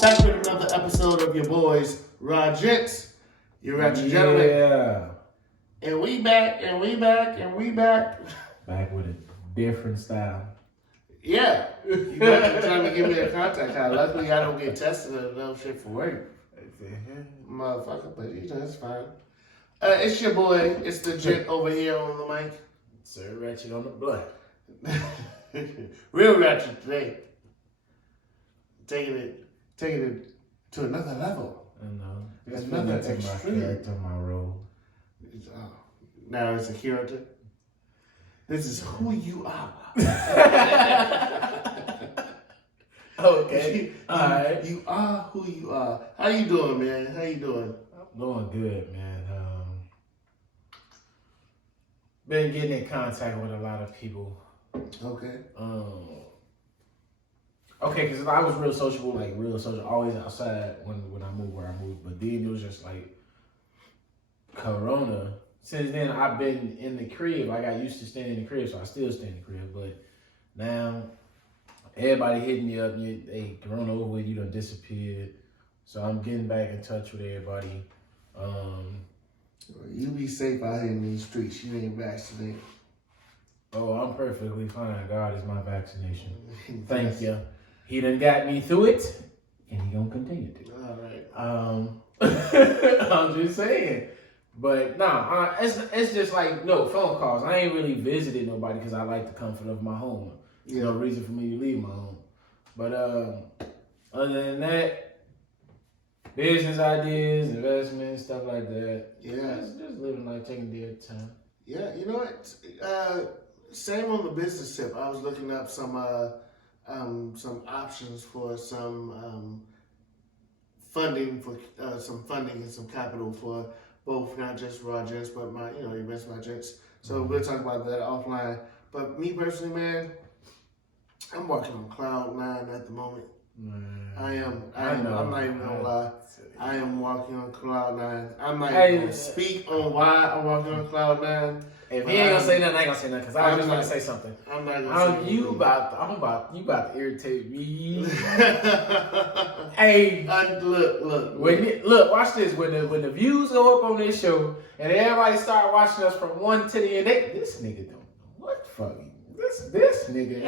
Back with another episode of your boys, RaGents, your RaGents gentlemen. Yeah. And we back. Back with a different style. Yeah. You guys are trying to give me a contact card. Luckily, I don't get tested or no shit for work. Motherfucker, but you know, it's fine. It's your boy. It's the gent over here on the mic. Sir Ratchet on the block. Real ratchet today. Taking it to another level. I know. It's Another my extreme. character, my role. Now it's a character. This is who you are. Okay. Alright. You are who you are. How you doing, man? How you doing? I'm doing good, man. Been getting in contact with a lot of people. Okay. Okay, because I was real sociable, always outside when I moved where I moved. But then it was just like Corona. Since then, I've been in the crib. I got used to staying in the crib, so I still stay in the crib. But now, everybody hitting me up. Hey, Corona over with, you done disappeared. So I'm getting back in touch with everybody. You be safe out here in these streets. You ain't vaccinated. Oh, I'm perfectly fine. God is my vaccination. Thank you. He done got me through it, and he gonna continue to. All right. I'm just saying. But nah, it's just like, no, phone calls. I ain't really visited nobody because I like the comfort of my home. There's no reason for me to leave my home. But other than that, business ideas, investments, stuff like that. Yeah. Just living life, taking their time. Yeah, you know what? Same on the business tip. I was looking up some options for some funding and some capital for both, not just RaGents, but my events RaGents. So we'll talk about that offline. But me personally, man, I'm working on cloud 9 at the moment. I am. I'm not even gonna lie. I am walking on cloud 9. I'm not even gonna speak on why I'm walking on cloud 9. If he ain't gonna say nothing, I ain't gonna say nothing because I was just gonna say something. I'm not gonna say you about to irritate me. Hey, look. Look, watch this. When the views go up on this show and everybody start watching us from 1 to the end, this nigga don't know what fucking this nigga.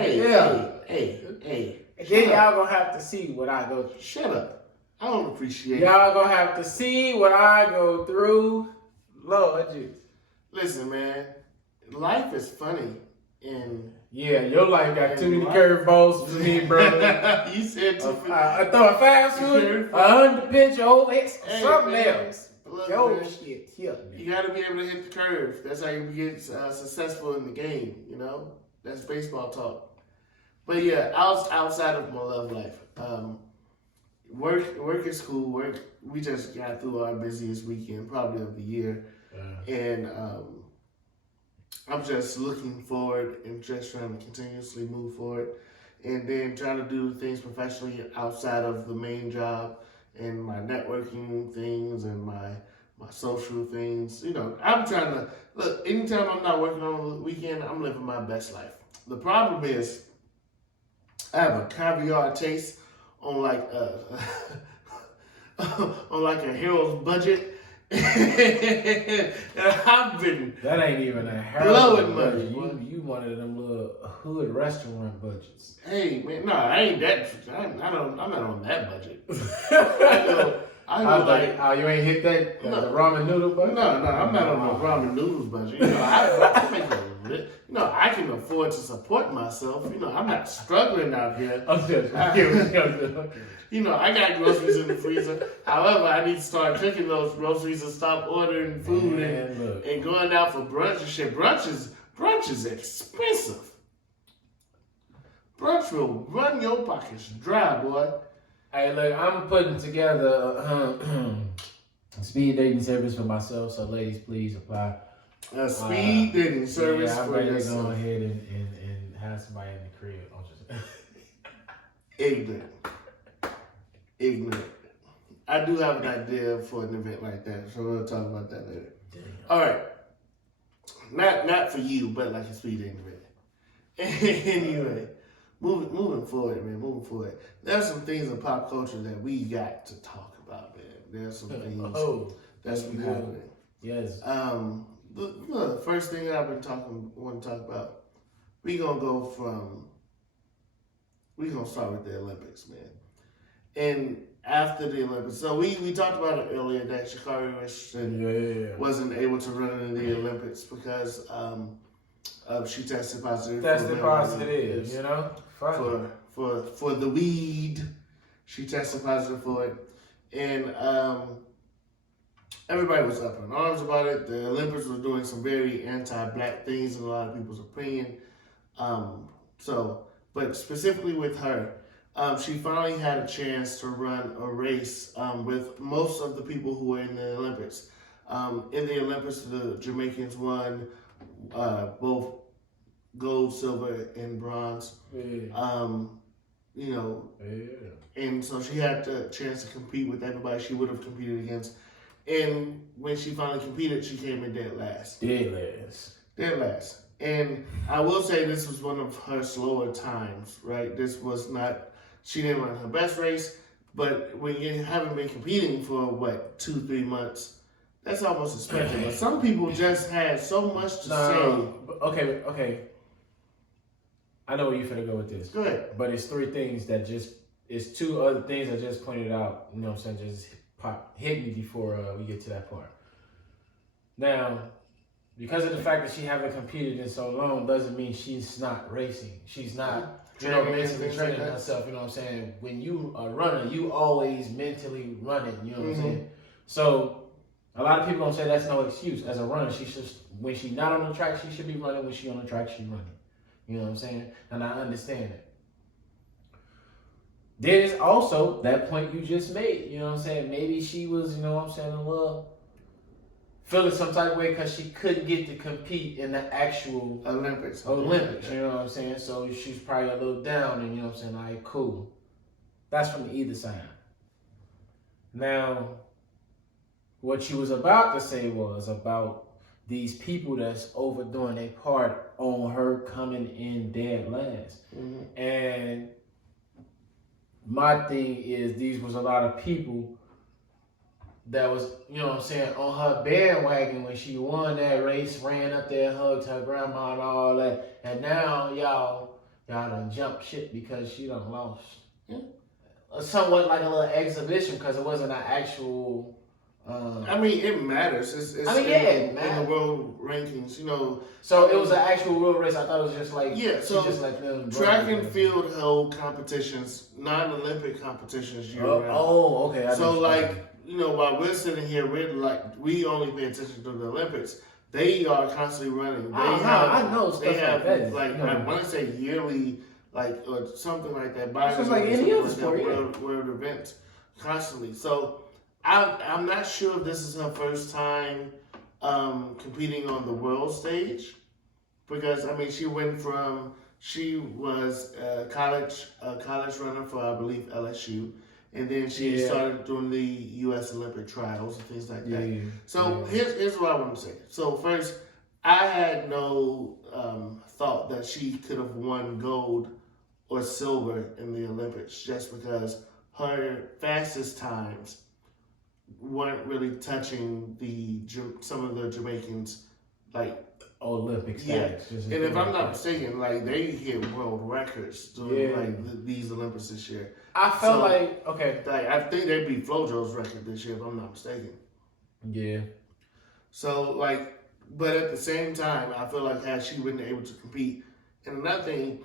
Hey. Then y'all gonna have to see what I go through. Shut up. I don't appreciate it. Y'all gonna have to see what I go through. Lord Jesus. Listen, man. Life is funny. And yeah, your life got too many curveballs for me, brother. You said too many. I throw a fast food, a 100 pitch, something man. else. Look, Yo, man, shit, yeah, man. You gotta be able to hit the curve. That's how you get successful in the game, you know? That's baseball talk. But yeah, outside of my love life, work is cool. We just got through our busiest weekend probably of the year, and I'm just looking forward and just trying to continuously move forward, and then trying to do things professionally outside of the main job and my networking things and my social things. You know, I'm trying to look. Anytime I'm not working on the weekend, I'm living my best life. The problem is, I have a caviar taste on like a hero's budget. And I've been that ain't even a blowing money. You one of them little hood restaurant budgets. Hey man, no, I ain't that. I'm not on that budget. I know like, oh, you ain't hit that the ramen noodle budget? No, I'm not on the ramen noodles budget. You know, I can afford to support myself. You know, I'm not struggling out here. You know, I got groceries in the freezer. However, I need to start cooking those groceries and stop ordering food and going out for brunch and shit. Brunch is expensive. Brunch will run your pockets dry, boy. Hey, look, I'm putting together a speed dating service for myself, so ladies, please apply. A speed dating service I'm for ready to yourself. go ahead and have somebody in the crib. Ignorant. I do have an idea for an event like that, so we'll talk about that later. All right. Not for you, but like a speed dating event. Anyway. moving forward, man. Moving forward. There's some things in pop culture that we got to talk about, man. There's some things that's been happening. Yes. The first thing that I've been want to talk about. We're gonna start with the Olympics, man. And after the Olympics, so we talked about it earlier that Sha'Carri Richardson wasn't able to run in the Olympics because she tested positive. You know, for the weed, she tested positive for it, and everybody was up in arms about it. The Olympics was doing some very anti-black things in a lot of people's opinion. But specifically with her, she finally had a chance to run a race with most of the people who were in the Olympics. In the Olympics, the Jamaicans won both gold, silver, and bronze. And so she had the chance to compete with everybody she would have competed against. And when she finally competed, she came in dead last. Dead last. And I will say this was one of her slower times, right? This was not, she didn't run her best race, but when you haven't been competing for, 2-3 months, that's almost expected. But some people just had so much to say. Okay. I know where you're finna go with this. Go ahead. But it's it's two other things I just pointed out, you know what I'm saying, just hit me before we get to that part. Now, because of the fact that she haven't competed in so long doesn't mean she's not racing. She's not, mentally training herself, you know what I'm saying? When you are a runner, you always mentally running, you know what I'm saying? So, a lot of people don't say that's no excuse. As a runner, when she's not on the track, she should be running. When she's on the track, she's running. You know what I'm saying? And I understand it. There's also that point you just made, you know what I'm saying? Maybe she was, you know what I'm saying, a little feeling some type of way because she couldn't get to compete in the actual Olympics, you know what I'm saying? So she's probably a little down and, you know what I'm saying, all right, cool. That's from either side. Now, what she was about to say was about these people that's overdoing their part on her coming in dead last. And my thing is, these was a lot of people that was, you know what I'm saying, on her bandwagon when she won that race, ran up there, hugged her grandma and all that. And now y'all done jumped shit because she done lost. Somewhat like a little exhibition because it wasn't an actual... it matters. It's in the world rankings, you know. So it was an actual real race. I thought it was just like track and field hold competitions, non-Olympic competitions year round. Oh, okay. While we're sitting here, we only pay attention to the Olympics. They are constantly running. I know. They have I want to say yearly, or something like that. It's just like any other sport, world events constantly. So. I'm not sure if this is her first time competing on the world stage, because she was a college runner for, I believe, LSU, and then she started doing the U.S. Olympic trials and things like that. So here's what I want to say. So first, I had no thought that she could have won gold or silver in the Olympics just because her fastest times weren't really touching some of the Jamaicans Olympic status. And if I'm not mistaken, they hit world records during these Olympics this year. I felt I think they beat Flojo's record this year if I'm not mistaken. Yeah. So but at the same time, I feel like had she been able to compete, and another thing,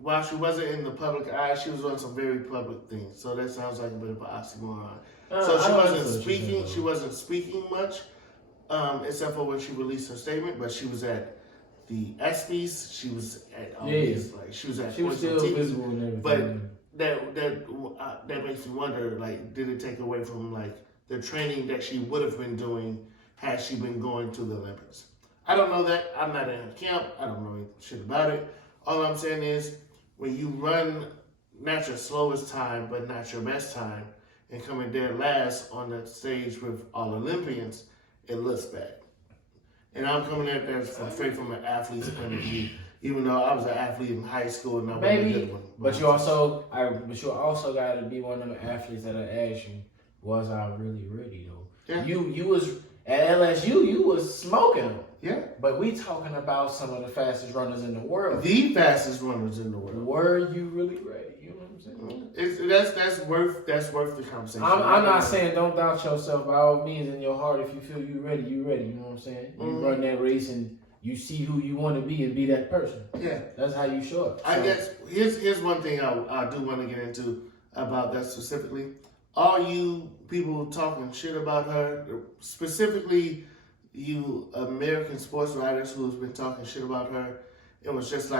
while she wasn't in the public eye, she was doing some very public things. So that sounds like a bit of an oxymoron. So she wasn't speaking. She wasn't speaking much, except for when she released her statement. But she was at the ESPYs. She was at all these. She was at. She was still visible and everything. But that makes me wonder. Did it take away from the training that she would have been doing had she been going to the Olympics? I don't know that. I'm not in her camp. I don't know shit about it. All I'm saying is, when you run not your slowest time, but not your best time, and come in dead last on the stage with all Olympians, it looks bad. And I'm coming at that straight from an athlete's point of view. even though I was an athlete in high school and I wasn't a Maybe, good one. but you also got to be one of them athletes that I asked you, was I really ready though? Yeah. You was at LSU, you was smoking them. Yeah. But we talking about some of the fastest runners in the world. The fastest runners in the world. Were you really ready? You know what I'm saying? That's worth the conversation. I'm not saying don't doubt yourself by all means in your heart. If you feel you ready, you ready. You know what I'm saying? You run that race and you see who you want to be and be that person. Yeah. That's how you show up. So, I guess here's one thing I do want to get into about that specifically. All you people talking shit about her, specifically you American sports writers who's been talking shit about her, it was just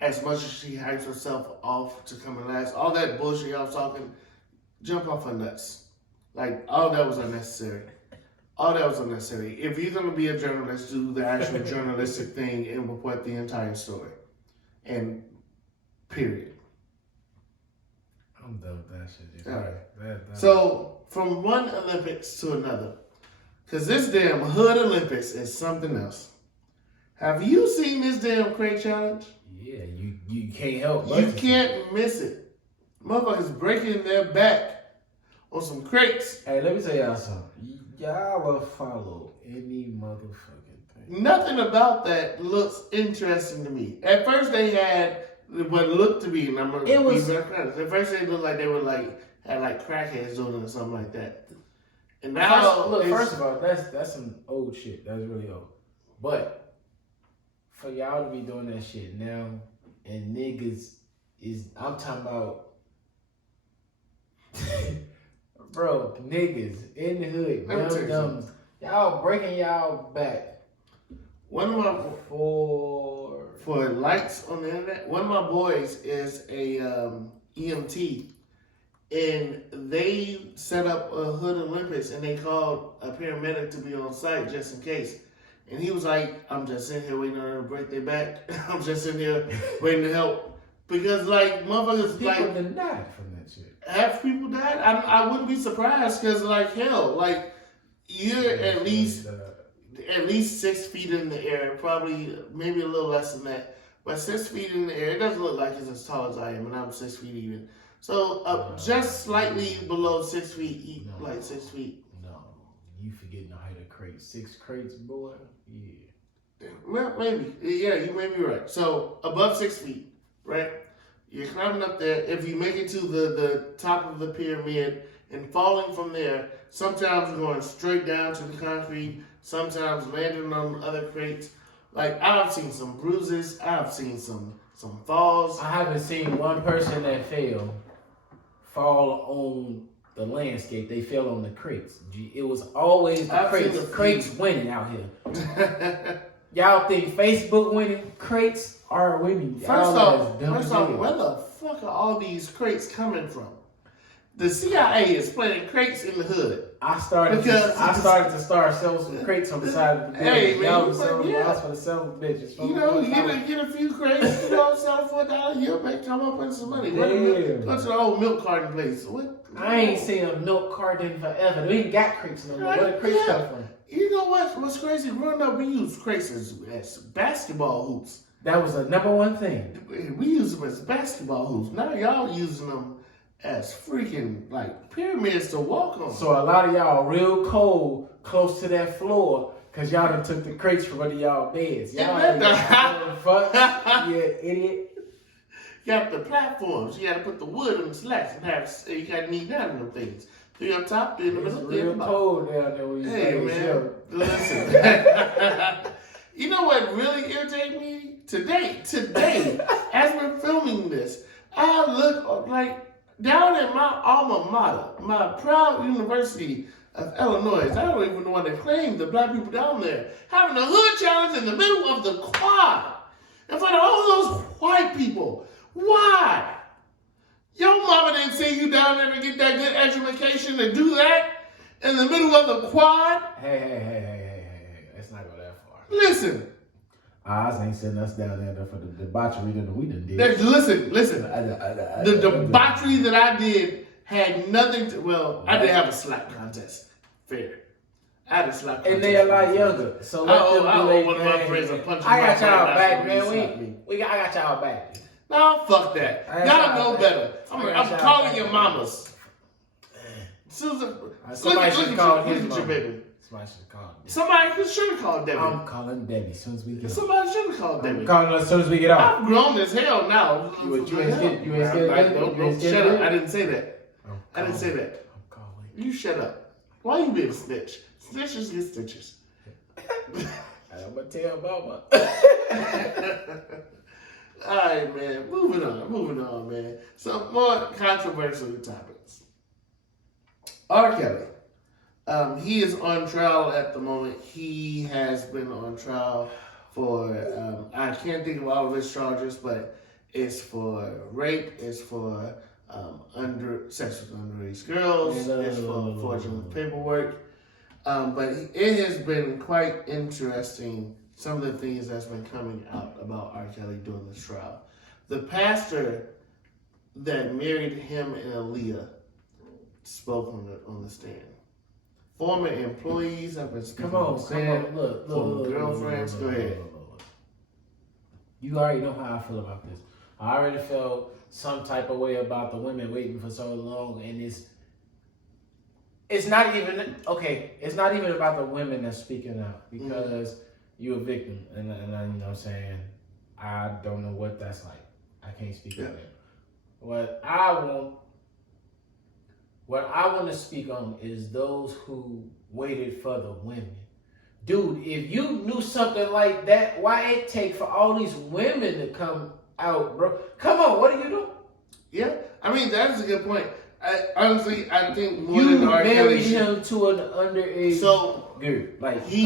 as much as she hypes herself off to come in last, all that bullshit y'all talking, jump off her nuts. Like, all that was unnecessary. All that was unnecessary. If you're going to be a journalist, do the actual journalistic thing and report the entire story. And period. I'm done with that shit. All right. That. So, from one Olympics to another, because this damn Hood Olympics is something else. Have you seen this damn crate challenge? Yeah, you can't help but You can't miss it. Motherfuckers breaking their back on some crates. Hey, let me tell y'all something. Y'all will follow any motherfucking thing. Nothing about that looks interesting to me. At first they had what looked to be, and I'm gonna be very honest. At first they looked like they were had crackheads doing it or something like that. And now, first of all, that's some old shit. That's really old. But for y'all to be doing that shit now, and niggas I'm talking about, bro, niggas in the hood, dumb, y'all breaking y'all back. One of my for likes on the internet. One of my boys is a EMT. And they set up a Hood Olympics and they called a paramedic to be on site just in case. And he was like, I'm just sitting here waiting on her to break their back. I'm just sitting here waiting to help. Because motherfuckers people died from that shit. Half people died? I wouldn't be surprised because hell, you're at least 6 feet in the air, probably maybe a little less than that. But 6 feet in the air, it doesn't look like it's as tall as I am, and I'm 6 feet even. So just slightly below 6 feet, 6 feet. No, you forgetting the height of crates. 6 crates, boy. Yeah. Well, maybe. Yeah, you may be right. So above 6 feet, right? You're climbing up there. If you make it to the top of the pyramid and falling from there, sometimes you're going straight down to the concrete. Sometimes landing on other crates. I've seen some bruises. I've seen some falls. I haven't seen one person that fall on the landscape. They fell on the crates. It was always the crates. The crates winning out here. Y'all think Facebook winning? Crates are winning. First off, where the fuck are all these crates coming from? The CIA is planting crates in the hood. I started to sell some crates on the side of the building. Hey, man, y'all was selling them. I was going to sell them bitches. Get a few crates, sell for $1. You'll come up with some money. Go to the old milk carton place. What? I ain't seen a milk carton forever. We ain't got crates no more. Where the crates come from? You know what's crazy? Growing up, we used crates as basketball hoops. That was the number one thing. We used them as basketball hoops. Now y'all using them as freaking pyramids to walk on. So a lot of y'all real cold close to that floor because y'all done took the crates from under y'all beds. Y'all you idiot. You got the platforms. You got to put the wood in the slats and you got to knee down in them things. 3 up top, 3 in the middle. It's real cold down there. Hey man, listen. You know what really irritates me today? As we're filming this, I look down at my alma mater, my proud University of Illinois. I don't even want to claim the black people down there having a hood challenge in the middle of the quad in front of all those white people. Why? Your mama didn't send you down there to get that good education to do that in the middle of the quad? Hey. Let's not go that far. Listen. Oz ain't sending us down there for the debauchery that we done did. Listen. The debauchery that I did had nothing to... Well, I did have a slap contest. Fair. I just slapped. And they a lot younger. So let them do their one of my thing. friends a punch. I got y'all back, man. I got y'all back. No, fuck that. Y'all know better. I'm calling your mamas. Susan, somebody should call his mama. Baby. Somebody should call Debbie. Somebody should have called Debbie. I'm calling Debbie as soon as we get off. Somebody should have called Debbie. I'm calling her as soon as we get off. I'm grown as hell now. You ain't scared. Shut up. I didn't say that. I didn't say that. I'm calling. You shut up. Why you being a snitch? Snitches get stitches. I'm going to tell mama. All right, man. Moving on, man. Some more controversial topics. R. Kelly. He is on trial at the moment. He has been on trial for, I can't think of all of his charges, but it's for rape, it's for sex with underage girls, it's for forging the paperwork. But it has been quite interesting, some of the things that's been coming out about R. Kelly during this trial. The pastor that married him and Aaliyah spoke on the stand. Former employees have been speaking on the stand. Look, girlfriends, go ahead. You already know how I feel about this. I already felt some type of way about the women waiting for so long, and it's not even It's not even about the women that's speaking out because you're a victim, and you know what I'm saying. I don't know what that's like. I can't speak on that. What I want to speak on is those who waited for the women. Dude, if you knew something like that, why it take for all these women to come out, bro? Come on, what are you doing? Yeah, I mean, that is a good point. Honestly, I think more you than R. Kelly married him to an underage girl. Like, he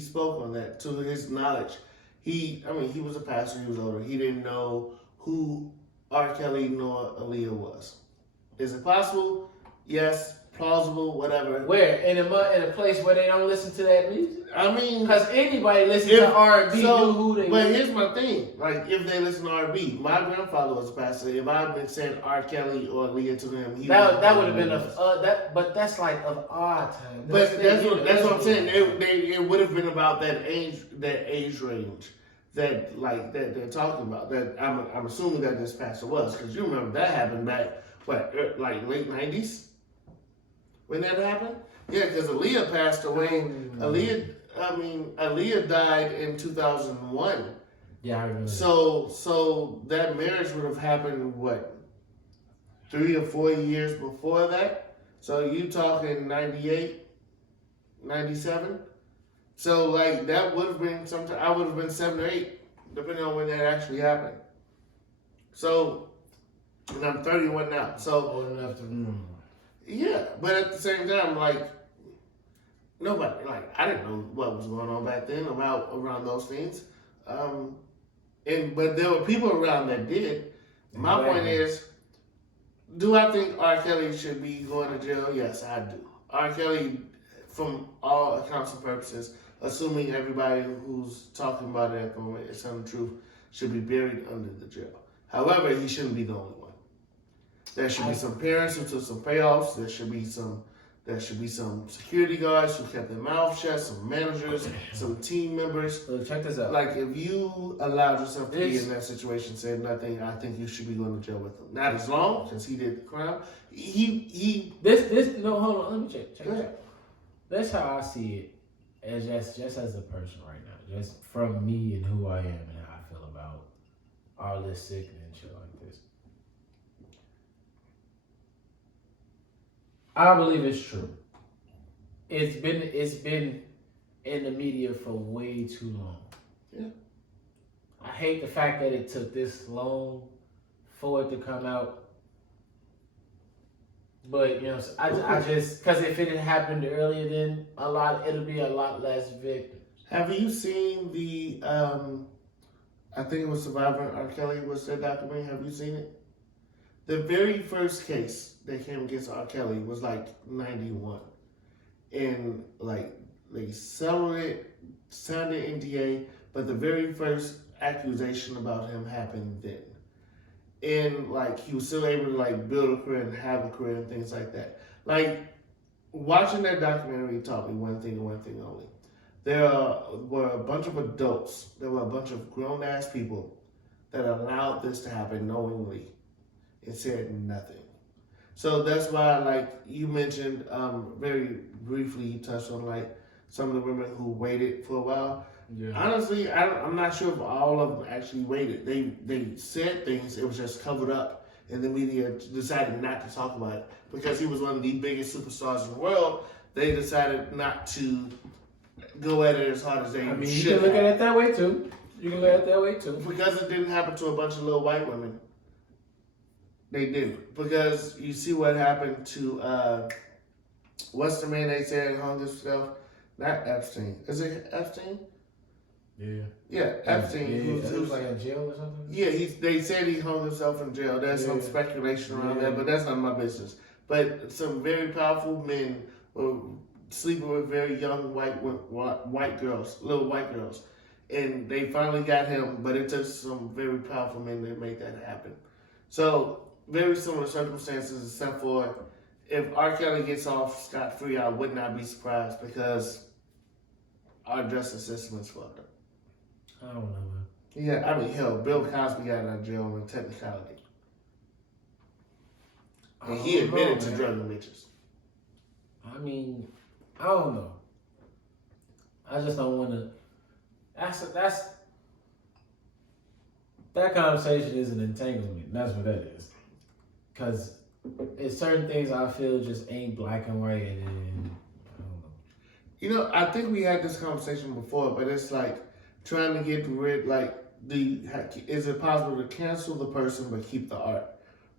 spoke on that to his knowledge. He was a pastor. He was older. He didn't know who R. Kelly nor Aaliyah was. Is it possible? Yes. Plausible, whatever. Where? In a place where they don't listen to that music? I mean, because anybody listens to R&B knew who they were. But here's my thing: like, if they listen to R&B, my grandfather was a pastor. If I had been saying R. Kelly or Leah to him, that would have been but that's like of our time. But that's what I'm saying. It would have been about that age range that they're talking about. That I'm assuming that this pastor was, because you remember that happened back like late '90s. When that happened? Yeah, because Aaliyah passed away. Aaliyah died in 2001. Yeah, I remember. So that marriage would have happened, 3 or 4 years before that? So you talking 98, 97? So that would have been sometime, I would have been 7 or 8, depending on when that actually happened. So, and I'm 31 now. So old enough to remember. Yeah, but at the same time, nobody, I didn't know what was going on back then around those things. But there were people around that did. My point is, do I think R. Kelly should be going to jail? Yes, I do. R. Kelly, from all accounts and purposes, assuming everybody who's talking about it at the moment is telling the truth, should be buried under the jail. However, he shouldn't be the only one. There should be some parents who took some payoffs. There should be some security guards who kept their mouth shut, some managers, some team members. Check this out. If you allowed yourself to be in that situation, said nothing, I think you should be going to jail with him. Not as long, because he did the crime. No, hold on. Let me check. That's how I see it, as just as a person right now, just from me and who I am and how I feel about all this sickness and shit like this. I believe it's true. It's been in the media for way too long. Yeah. I hate the fact that it took this long for it to come out. But I just because if it had happened earlier, then it'll be a lot less victims. Have you seen the I think it was Survivor R. Kelly was that documentary? Have you seen it? The very first case that came against R. Kelly was 91. And they settled it, signed an NDA, but the very first accusation about him happened then. And he was still able to build a career and have a career and things like that. watching that documentary taught me one thing and one thing only. There were a bunch of adults, there were a bunch of grown ass people that allowed this to happen knowingly and said nothing. So that's why, like you mentioned, very briefly, you touched on like some of the women who waited for a while. Yeah. Honestly, I'm not sure if all of them actually waited. They said things, it was just covered up, and the media decided not to talk about it because he was one of the biggest superstars in the world. They decided not to go at it as hard as they I mean, should. you can look at it that way too. You can look at it that way too. Because it didn't happen to a bunch of little white women. They didn't. Because you see what happened to, what's the man they said hung himself? Not Epstein. Is it Epstein? Yeah. Yeah, Epstein. Yeah, he was like in jail or something? Yeah, they said he hung himself in jail. There's some speculation around that, but that's not my business. But some very powerful men were sleeping with very young white girls, little white girls. And they finally got him, but it took some very powerful men to make that happen. So, very similar circumstances, except for if R. Kelly gets off scot-free, I would not be surprised because our justice system is fucked up. I don't know, man. Yeah, I mean, hell, Bill Cosby got out of jail on a technicality. And he admitted to drugging bitches. I mean, I don't know. I just don't want to. That conversation is an entanglement. That's what that is. Because it's certain things I feel just ain't black and white, and I don't know. You know, I think we had this conversation before, but it's like trying to get rid, like, is it possible to cancel the person but keep the art,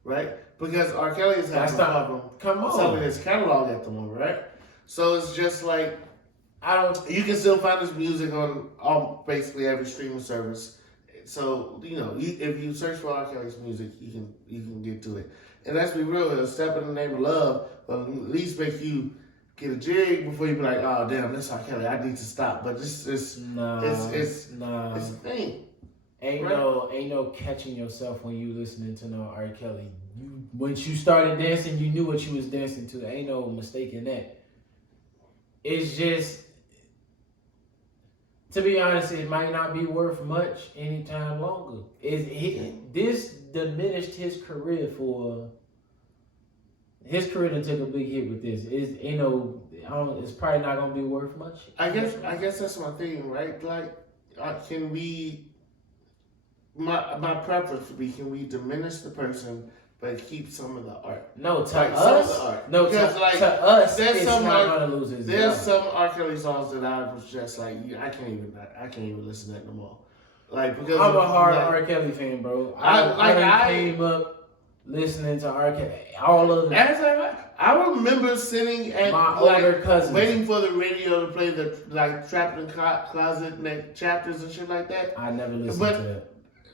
right? Because R. Kelly is having a problem. Come on. Selling his catalog at the moment, right? So it's just like, you can still find his music on basically every streaming service. So, you know, if you search for R. Kelly's music, you can get to it. And let's be real, a step in the name of love will at least make you get a jig before you be like, oh damn, that's R. Kelly, I need to stop. But it's a thing. Ain't no catching yourself when you listening to no R. Kelly. Once you started dancing, you knew what you was dancing to. Ain't no mistaking that. It's just, to be honest, it might not be worth much anytime longer. This diminished his career for. His career done took a big hit with this. It's probably not gonna be worth much. I guess that's my thing, right? Like, can we? My preference would be: can we diminish the person but keep some of the art? No, to like, us. Some of the art. No, to us. It's not gonna lose its value. There's some R. Kelly songs that I was just like, I can't even listen to that no more. Like, because I'm a hard R. Kelly fan, bro. I came up listening to R. Kelly. All of them. I remember sitting at my older cousins, waiting for the radio to play the Trapped in the Closet chapters and shit like that. I never listened to that.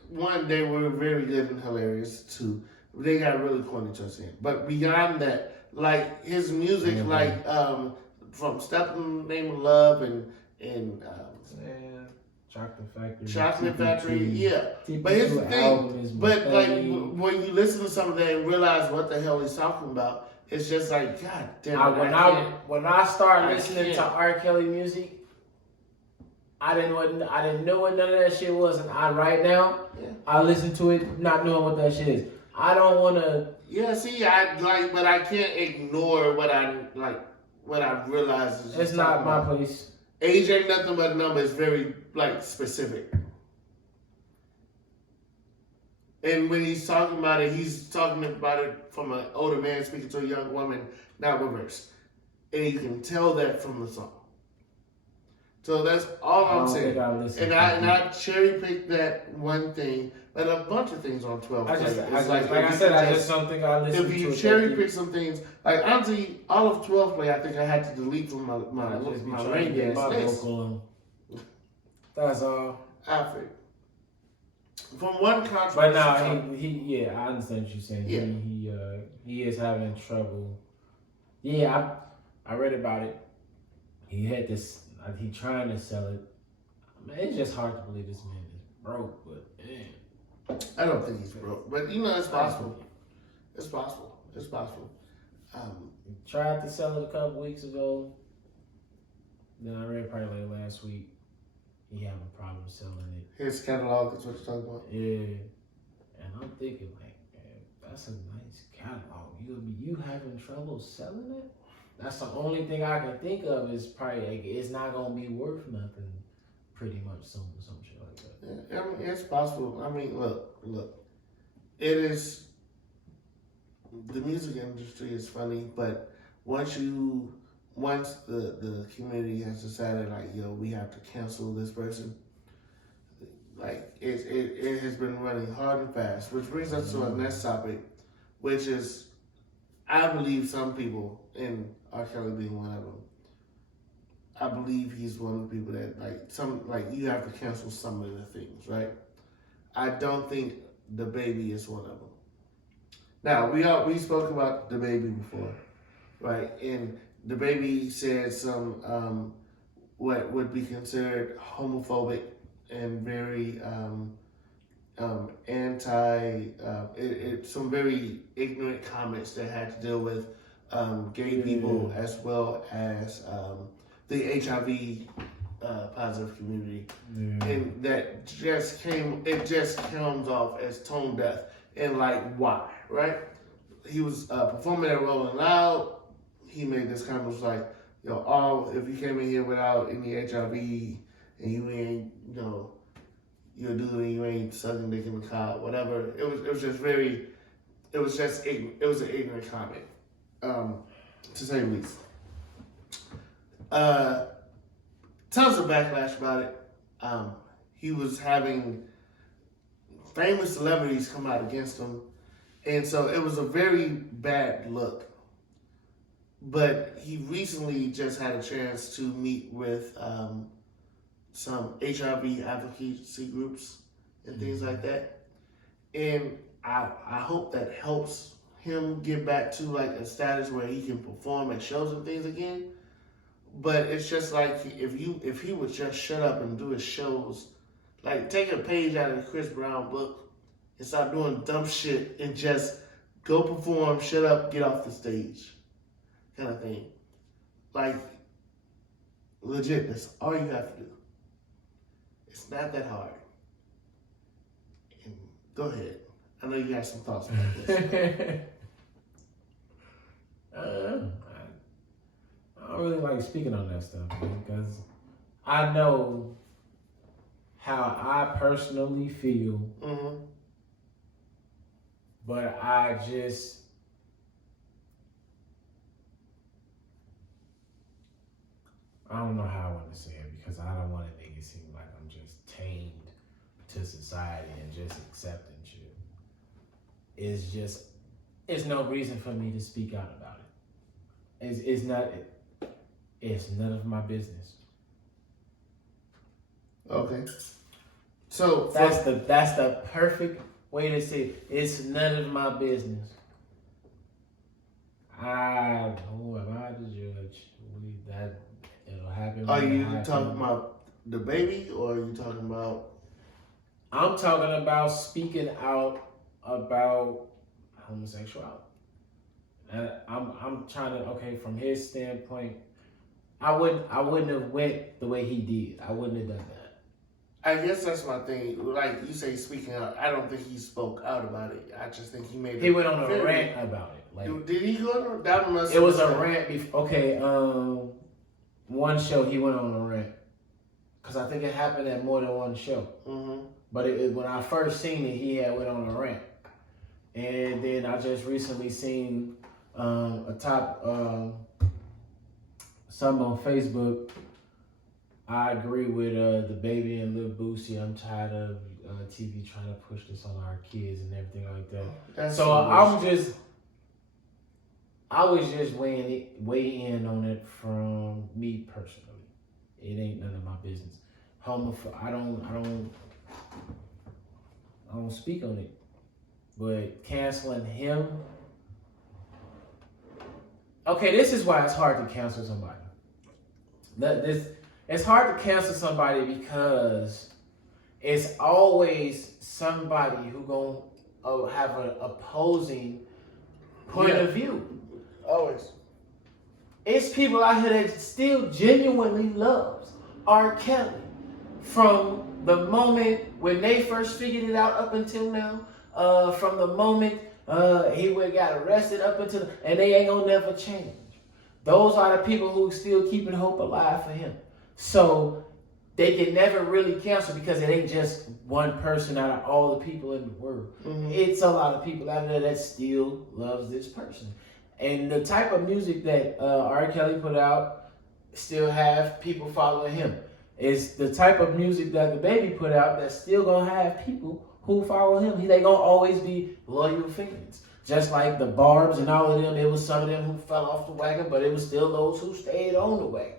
One, they were very good and hilarious. Two, they got really corny towards the end. But beyond that, like his music, from Step in the Name of Love and Chocolate Factory, yeah. But here's the thing. But like when you listen to some of that and realize what the hell he's talking about, it's just like, God damn it. When I started listening to R. Kelly music, I didn't know what none of that shit was, and right now I listen to it not knowing what that shit is. I don't want to. Yeah, see, but I can't ignore what I realize is. It's not my place. Age ain't nothing but a number. It's very specific. And when he's talking about it from an older man speaking to a young woman, not reverse. And you can tell that from the song. So that's all I'm saying. And I cherry picked that one thing, but a bunch of things on 12 Play. I just don't think I listened to it. If you cherry pick some things, like honestly, all of 12 Play, I think I had to delete from my rain dance list. That's all. Alfred. From one controversy. But now I understand what you're saying. Yeah. He is having trouble. Yeah, I read about it. He had this. He trying to sell it. Man, it's just hard to believe this man is broke, but man. I don't think he's broke, but it's possible. It's possible. Tried to sell it a couple weeks ago. Then I read probably like last week. He having problems selling it. His catalog is what you're talking about. Yeah. And I'm thinking like, man, that's a nice catalog. You having trouble selling it? That's the only thing I can think of is probably like, it's not gonna be worth nothing. Pretty much some shit like that. Yeah, I mean, it's possible. I mean, look. It is. The music industry is funny, but once the community has decided like, yo, we have to cancel this person, like it has been running hard and fast, which brings us to our next topic, which is, I believe some people, and R. Kelly being one of them, I believe he's one of the people that you have to cancel some of the things, right? I don't think the baby is one of them. Now we spoke about the baby before, right? And the baby said some what would be considered homophobic and very some very ignorant comments that had to deal with gay people as well as the HIV positive community, and that just comes off as tone deaf. And like, why, right? He was performing at Rolling Loud. He made this comment, was like, yo, if you came in here without any HIV and you ain't, you're a dude and you ain't sucking dick in the cob, whatever. It was an ignorant comment, to say the least. Tons of backlash about it. He was having famous celebrities come out against him, and so it was a very bad look. But he recently just had a chance to meet with some HIV advocacy groups and things like that, and I hope that helps him get back to like a status where he can perform at shows and things again. But it's just like, if he would just shut up and do his shows, like take a page out of the Chris Brown book and stop doing dumb shit and just go perform, shut up, get off the stage, kind of thing. Like, legit, that's all you have to do. It's not that hard. And go ahead. I know you have some thoughts about this. I don't really like speaking on that stuff, man, because I know how I personally feel, but I don't know how I want to say it, because I don't want to make it seem like I'm just tamed to society and just accepting shit. It's no reason for me to speak out about it. It's none of my business. Okay. So that's the perfect way to say it. It's none of my business. Who am I to judge? It'll happen. Are you talking about the baby, or are you talking about? I'm talking about speaking out about homosexuality. And I'm trying to, from his standpoint, I wouldn't have went the way he did. I wouldn't have done that. I guess that's my thing. Like you say, speaking out. I don't think he spoke out about it. I just think he made. He went on a rant about it. Like, did he go on? That must. It was a rant. One show he went on a rant, because I think it happened at more than one show. Mm-hmm. But when I first seen it, he went on a rant, and then I just recently seen something on Facebook. I agree with the baby and Lil Boosie. I'm tired of TV trying to push this on our kids and everything like that. I was just weighing in on it from me personally. It ain't none of my business. I don't speak on it. But canceling him. Okay, this is why it's hard to cancel somebody. It's hard to cancel somebody because it's always somebody who gonna have an opposing point of view. Always. It's people out here that still genuinely loves R. Kelly from the moment when they first figured it out up until now. From the moment he got arrested up until, and they ain't gonna never change. Those are the people who still keeping hope alive for him. So they can never really cancel because it ain't just one person out of all the people in the world. Mm-hmm. It's a lot of people out there that still loves this person. And the type of music that R. Kelly put out still have people following him. It's the type of music that the baby put out that's still gonna have people who follow him. They gonna always be loyal fans. Just like the Barbs and all of them, it was some of them who fell off the wagon, but it was still those who stayed on the wagon.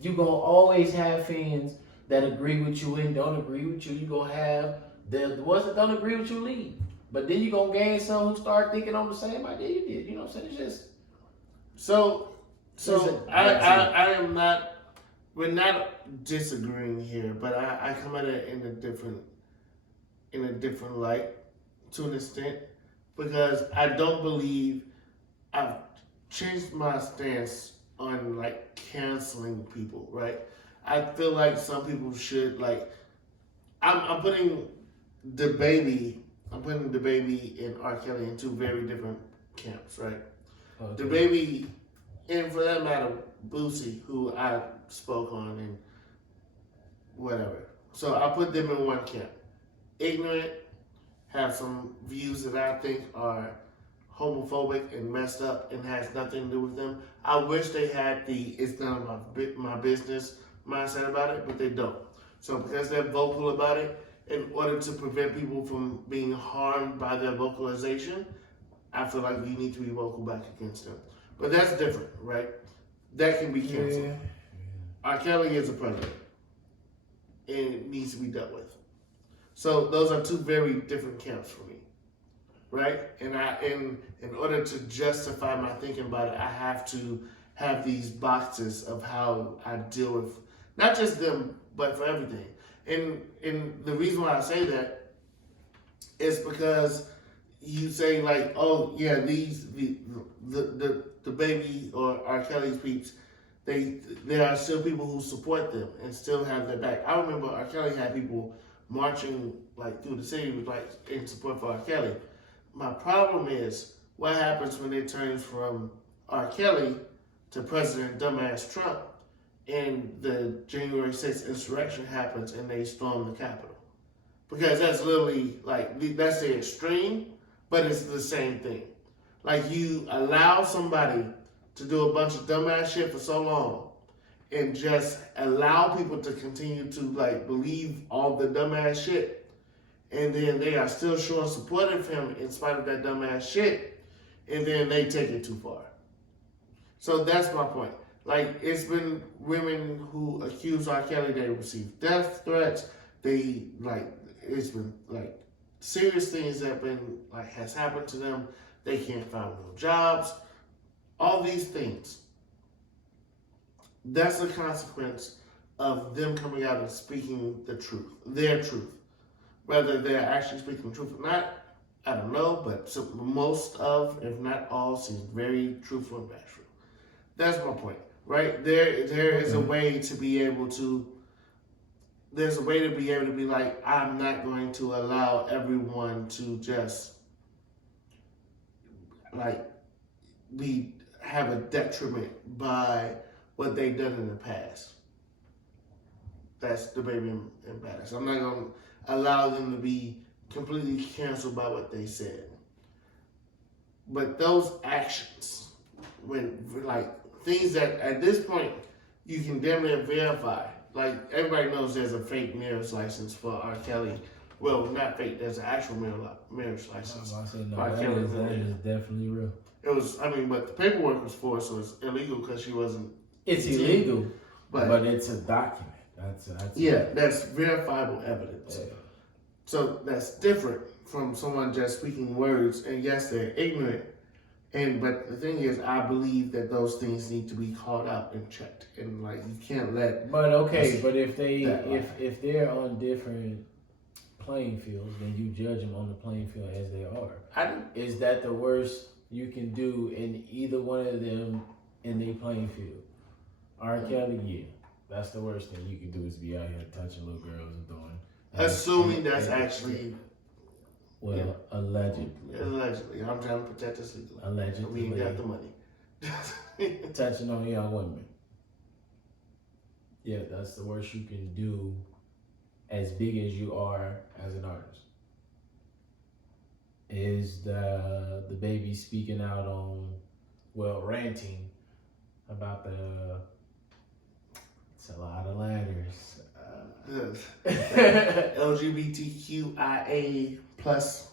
You're gonna always have fans that agree with you and don't agree with you. You're gonna have the ones that don't agree with you leave. But then you're gonna gain some who start thinking on the same idea you did. You know what I'm saying? It's just I am not, we're not disagreeing here, but I come at it in a different light to an extent, because I don't believe I've changed my stance on like canceling people, right? I feel like some people should I'm putting the baby and R. Kelly in two very different camps, right? Okay. The baby, and for that matter, Boosie, who I spoke on and whatever. So I put them in one camp. Ignorant, have some views that I think are homophobic and messed up and has nothing to do with them. I wish they had the "it's none of my business" mindset about it, but they don't. So because they're vocal about it, in order to prevent people from being harmed by their vocalization, I feel like we need to be vocal back against them. But that's different, right? That can be canceled. Yeah. R. Kelly is a predator, and it needs to be dealt with. So those are two very different camps for me, right? And in order to justify my thinking about it, I have to have these boxes of how I deal with not just them, but for everything. And the reason why I say that is because you say like, oh yeah, the baby or R. Kelly's peeps, there are still people who support them and still have their back. I remember R. Kelly had people marching like through the city like in support for R. Kelly. My problem is what happens when it turns from R. Kelly to President Dumbass Trump, and the January 6th insurrection happens and they storm the Capitol. Because that's literally that's the extreme, but it's the same thing. Like, you allow somebody to do a bunch of dumbass shit for so long and just allow people to continue to believe all the dumbass shit, and then they are still showing support of him in spite of that dumbass shit, and then they take it too far. So that's my point. It's been women who accuse R. Kelly, they receive death threats. It's been serious things that has happened to them. They can't find real jobs. All these things. That's a consequence of them coming out and speaking the truth, their truth. Whether they're actually speaking the truth or not, I don't know, but most of, if not all, seem very truthful and factual. That's my point, right? There is a way to be able to, be like, I'm not going to allow everyone to just, have a detriment by what they've done in the past. That's the baby and badass. I'm not going to allow them to be completely canceled by what they said. But those actions, when things that at this point you can damn near verify. Everybody knows there's a fake marriage license for R. Kelly. Well, not fake. There's an actual marriage license. I said no. That is definitely real. It was. But the paperwork was for, so it's illegal because she wasn't. It's illegal, but it's a document. That's verifiable evidence. Yeah. So that's different from someone just speaking words. And yes, they're ignorant. But the thing is, I believe that those things need to be called out and checked. And you can't let. But okay, but if they're on different playing fields, then you judge them on the playing field as they are. Is that the worst you can do in either one of them in their playing field. R. Kelly, yeah. That's the worst thing you can do is be out here touching little girls and doing. Assuming that's actually. Well, yeah. Allegedly. Allegedly. I'm trying to protect us legally. Allegedly. We ain't got the money. Touching on young women. Yeah, that's the worst you can do as big as you are as an artist. Is the baby speaking out on, ranting about it's a lot of letters. LGBTQIA plus,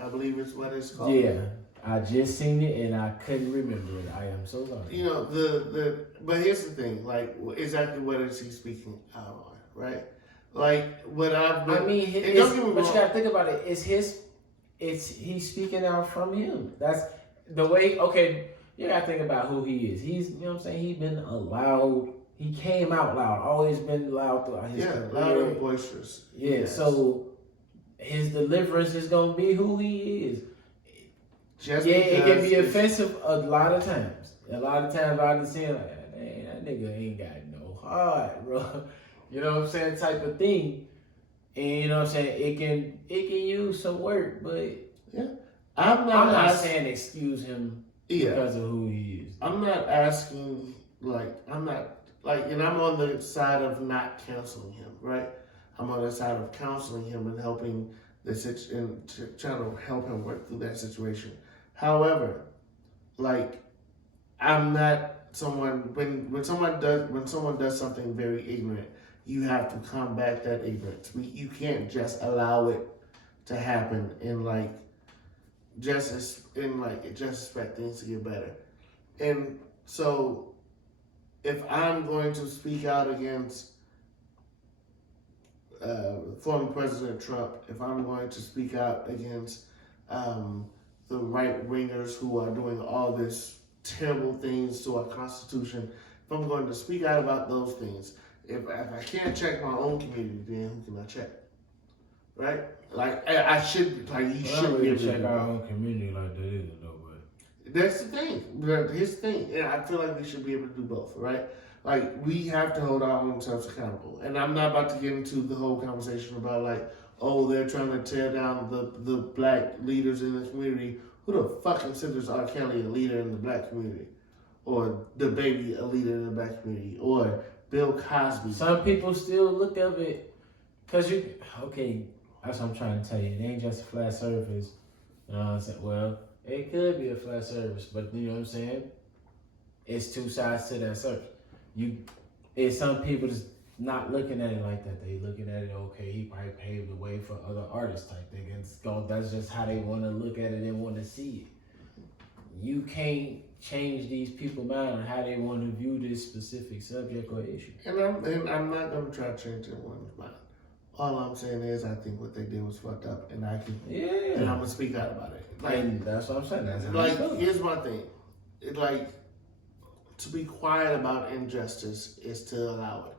I believe is what it's called. Yeah, I just seen it and I couldn't remember it. I am so sorry. You know, but here's the thing, like exactly what is he speaking out on, right? Like what I've been, but you gotta think about it. He's speaking out from him. That's the way. Okay, you gotta think about who he is. He's, you know what I'm saying. He's been allowed. He came out loud. Always been loud throughout his career. Loud and boisterous. Yeah. Yes. So his deliverance is gonna be who he is. It can be offensive a lot of times. A lot of times I be saying like, "Dang, that nigga ain't got no heart, bro." You know what I'm saying? Type of thing. And you know what I'm saying? It can use some work, but yeah. I'm not saying excuse him because of who he is. I'm not asking and I'm on the side of not counseling him, right? I'm on the side of counseling him and helping and trying to help him work through that situation. However, I'm not someone when someone does something very ignorant, you have to combat that ignorance. You can't just allow it to happen and just expect things to get better. And so, if I'm going to speak out against former President Trump, if I'm going to speak out against the right-wingers who are doing all this terrible things to our Constitution, if I'm going to speak out about those things, if I can't check my own community, then who can I check? Right? I should, you should be able to check our own community like that either, though. But that's the thing. Here's the thing. And I feel like we should be able to do both, right? We have to hold our own selves accountable. And I'm not about to get into the whole conversation about they're trying to tear down the black leaders in the community. Who the fuck considers R. Kelly a leader in the black community? Or the baby a leader in the black community? Or Bill Cosby? Some people still look at it because that's what I'm trying to tell you. It ain't just a flat surface. You know what I'm saying? Well, it could be a flat surface, but you know what I'm saying? It's two sides to that surface. Some people just not looking at it like that. They looking at it, okay, he probably paved the way for other artists type thing. And that's just how they want to look at it and want to see it. You can't change these people's mind on how they want to view this specific subject or issue. And I'm not going to try to change anyone's mind. All I'm saying is I think what they did was fucked up, and and I'm gonna speak out about it. And that's what I'm saying. That's here's my thing. To be quiet about injustice is to allow it.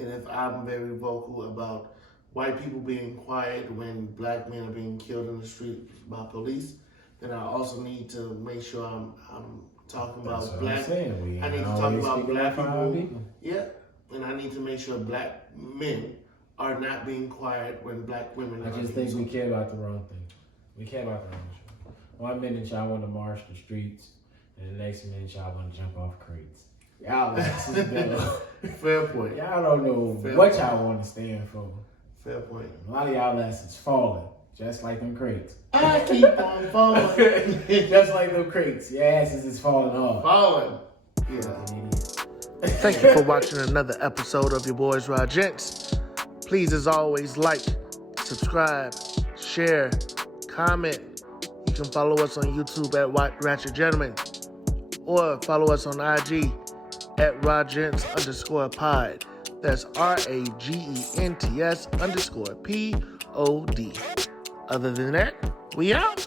And if I'm very vocal about white people being quiet when black men are being killed in the street by police, then I also need to make sure I'm talking about black. I need to talk about black people. Yeah, and I need to make sure black men are not being quiet when black women I just think we care about the wrong thing. We care about the wrong thing. 1 minute y'all want to march the streets, and the next minute y'all want to jump off crates. Y'all Fair point. Y'all don't know what y'all want to stand for. Fair point. A lot of y'all asses falling, just like them crates. I keep on falling. Just like them crates. Your asses is falling hard. Falling. Yeah. Thank you for watching another episode of your boys RaGents. Please, as always, subscribe, share, comment. You can follow us on YouTube at Ratchet Gentlemen, or follow us on IG at RaGents_pod. That's RAGENTS_POD. Other than that, we out.